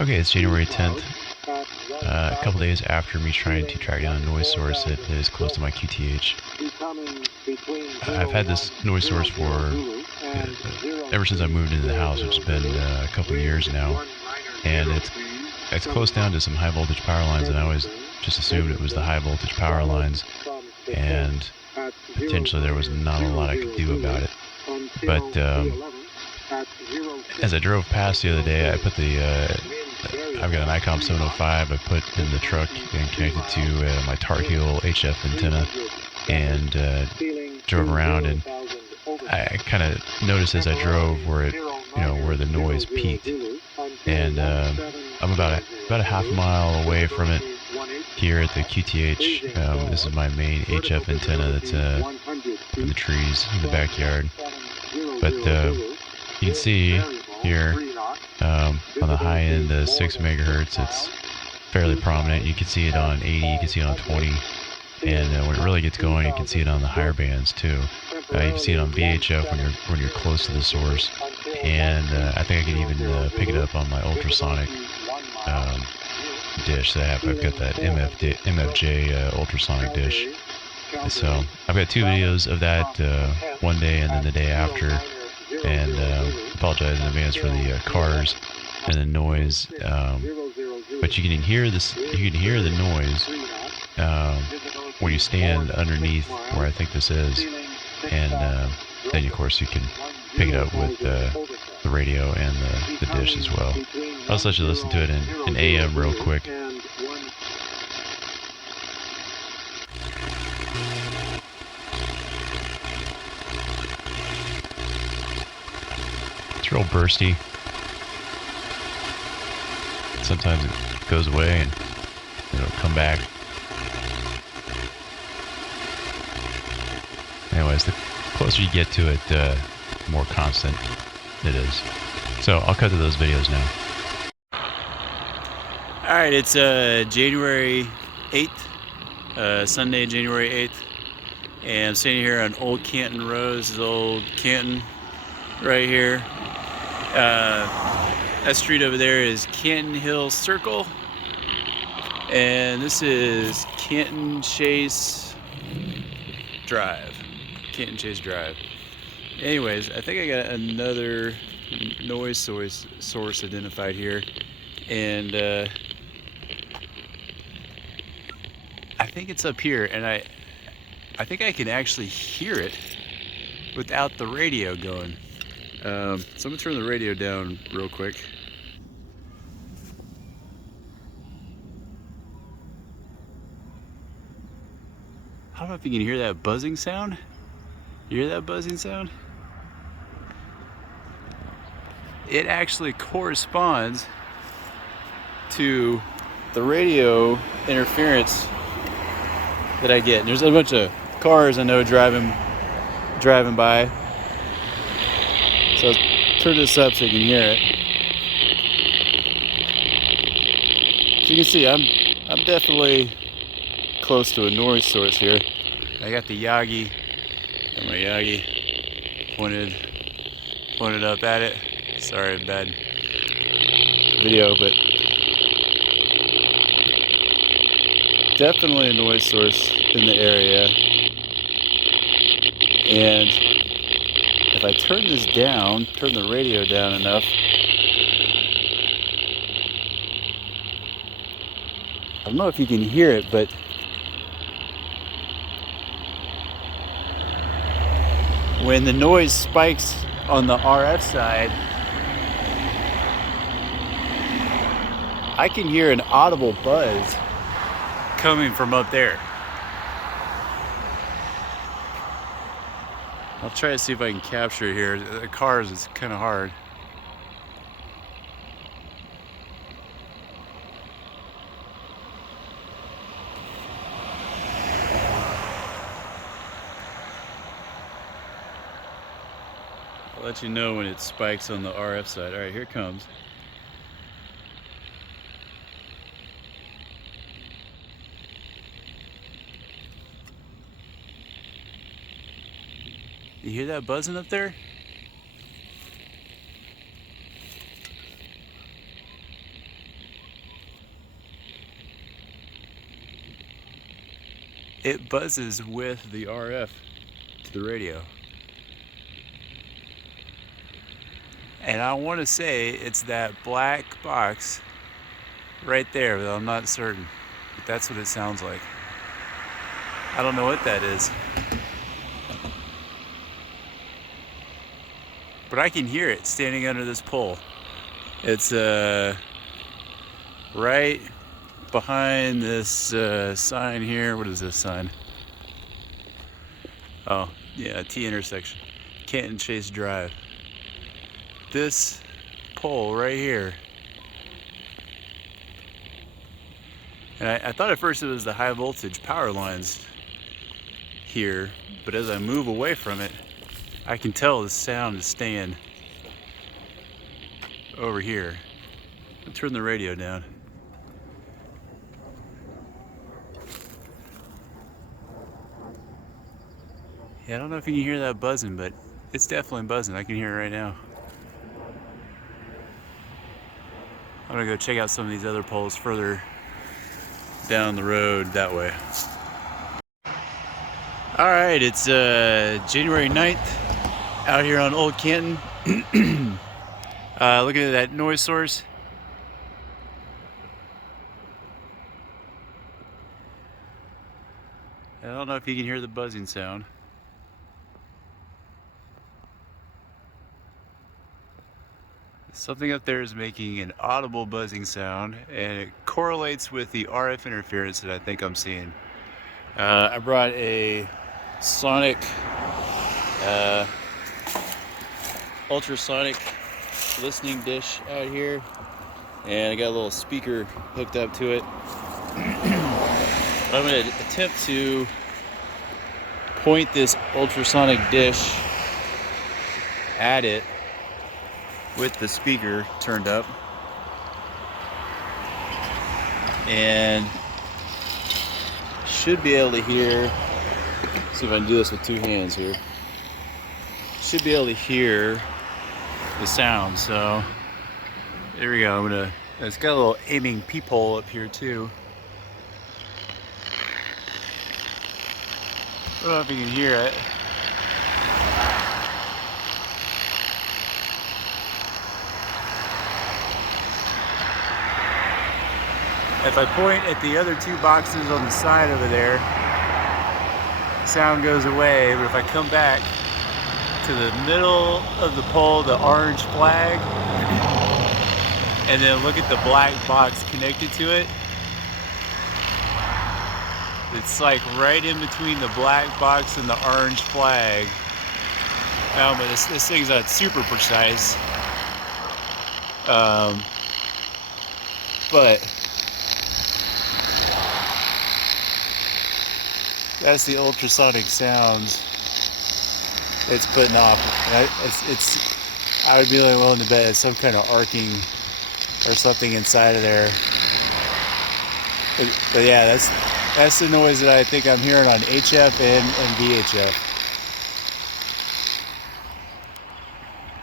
Okay, it's January 10th, a couple days after me trying to track down a noise source that is close to my QTH. I've had this noise source for ever since I moved into the house, which has been a couple years now, and it's close down to some high voltage power lines, and I always just assumed it was the high voltage power lines, and potentially there was not a lot I could do about it. But as I drove past the other day, I've got an ICOM 705 I put in the truck and connected to my Tar Heel HF antenna, and drove around, and I kind of noticed as I drove where the noise peaked, and I'm about a half mile away from it here at the QTH. This is my main HF antenna that's in the trees in the backyard. But you can see here on the high end, the 6 megahertz, it's fairly prominent. You can see it on 80, you can see it on 20, and when it really gets going, you can see it on the higher bands too. You can see it on VHF when you're close to the source, and I think I can even pick it up on my ultrasonic dish that I have. I've got that MFJ ultrasonic dish. So I've got 2 videos of that, one day and then the day after, and apologize in advance for the cars and the noise, but you can hear the noise when you stand underneath where I think this is, and then of course you can pick it up with the radio and the dish as well. I'll just let you listen to it in AM real quick. It's real bursty. Sometimes it goes away and it'll come back. Anyways, the closer you get to it, the more constant it is. So I'll cut to those videos now. Alright, it's January 8th, Sunday, January 8th, and I'm standing here on Old Canton Road. This is Old Canton right here. That street over there is Canton Hill Circle, and this is Canton Chase Drive. Anyways, I think I got another noise source identified here, and I think it's up here, and I think I can actually hear it without the radio going. So I'm gonna turn the radio down real quick. I don't know if you can hear that buzzing sound. You hear that buzzing sound? It actually corresponds to the radio interference that I get. And there's a bunch of cars I know driving by. So I'll turn this up so you can hear it. So you can see I'm definitely close to a noise source here. I got the Yagi, my Yagi pointed up at it. Sorry, bad video, but definitely a noise source in the area. And if I turn this down, turn the radio down enough, I don't know if you can hear it, but when the noise spikes on the RF side, I can hear an audible buzz coming from up there. I'll try to see if I can capture it here. The cars, it's kind of hard. I'll let you know when it spikes on the RF side. All right, here it comes. You hear that buzzing up there? it buzzes with the RF to the radio. And I want to say it's that black box right there, but I'm not certain. But that's what it sounds like. I don't know what that is. But I can hear it standing under this pole. It's right behind this sign here. What is this sign? Oh, yeah, T intersection. Canton Chase Drive. This pole right here. And I thought at first it was the high voltage power lines here, but as I move away from it, I can tell the sound is staying over here. I'll turn the radio down. Yeah, I don't know if you can hear that buzzing, but it's definitely buzzing. I can hear it right now. I'm gonna go check out some of these other poles further down the road that way. All right, it's January 9th out here on Old Canton. Looking at that noise source. I don't know if you can hear the buzzing sound. Something up there is making an audible buzzing sound, and it correlates with the RF interference that I think I'm seeing. I brought a sonic, ultrasonic listening dish out here, and I got a little speaker hooked up to it. I'm going to attempt to point this ultrasonic dish at it with the speaker turned up, and should be able to hear, see if I can do this with two hands here, should be able to hear the sound. So there we go. It's got a little aiming peephole up here too. I don't know if you can hear it. If I point at the other two boxes on the side over there, sound goes away. But if I come back to the middle of the pole, the orange flag, and then look at the black box connected to it, it's like right in between the black box and the orange flag. But this thing's not super precise. But that's the ultrasonic sounds it's putting off. I would be willing to bet it's some kind of arcing or something inside of there. But yeah, that's the noise that I think I'm hearing on HF and VHF.